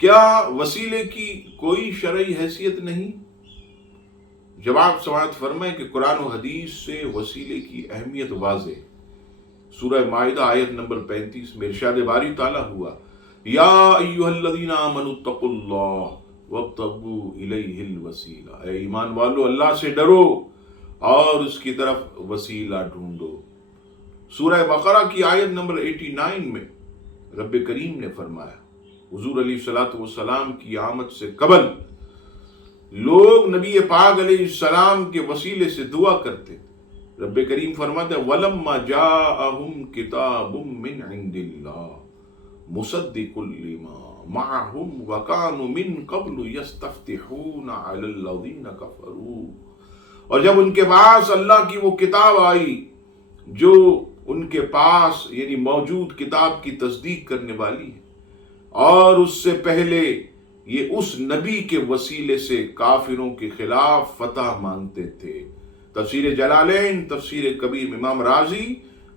کیا وسیلے کی کوئی شرعی حیثیت نہیں؟ جواب سماعت فرمائیں کہ قرآن و حدیث سے وسیلے کی اہمیت واضح۔ سورہ مائدہ آیت نمبر 35 میں ارشاد باری تعالیٰ ہوا، یا ایھا الذین آمنوا اتقوا اللہ وابتغوا الیہ الوسیلہ، اے ایمان والو اللہ سے ڈرو اور اس کی طرف وسیلہ ڈھونڈو۔ سورہ بقرہ کی آیت نمبر 89 میں رب کریم نے فرمایا، حضور علیہ الصلوۃ والسلام کی آمد سے قبل لوگ نبی پاک علیہ السلام کے وسیلے سے دعا کرتے۔ رب کریم فرماتا ہے وَلَمَّا جَاءَهُمْ كِتَابٌ مِّنْ عِندِ اللَّهِ مُصَدِّقٌ لِّمَا مَعَهُمْ وَكَانُوا مِن قَبْلُ يَسْتَفْتِحُونَ عَلَى الَّذِينَ كَفَرُوا، اور جب ان کے پاس اللہ کی وہ کتاب آئی جو ان کے پاس یعنی موجود کتاب کی تصدیق کرنے والی ہے، اور اس سے پہلے یہ اس نبی کے وسیلے سے کافروں کے خلاف فتح مانگتے تھے۔ تفسیر جلالین تفسیر کبیر امام رازی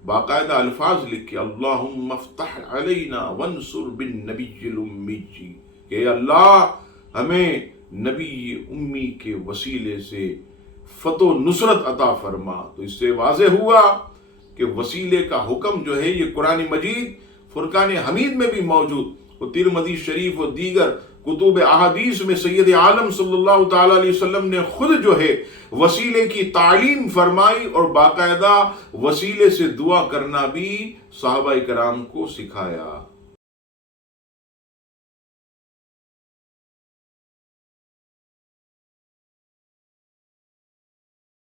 باقاعدہ الفاظ لکھے، اللہم افتح علینا وانصر بالنبی الامی، کہ اے اللہ ہمیں نبی امی کے وسیلے سے فتح و نصرت عطا فرما۔ تو اس سے واضح ہوا کہ وسیلے کا حکم جو ہے یہ قرآن مجید فرقان حمید میں بھی موجود، اور ترمذی شریف اور دیگر کتب احادیث میں سید عالم صلی اللہ تعالی علیہ وسلم نے خود جو ہے وسیلے کی تعلیم فرمائی، اور باقاعدہ وسیلے سے دعا کرنا بھی صحابہ کرام کو سکھایا۔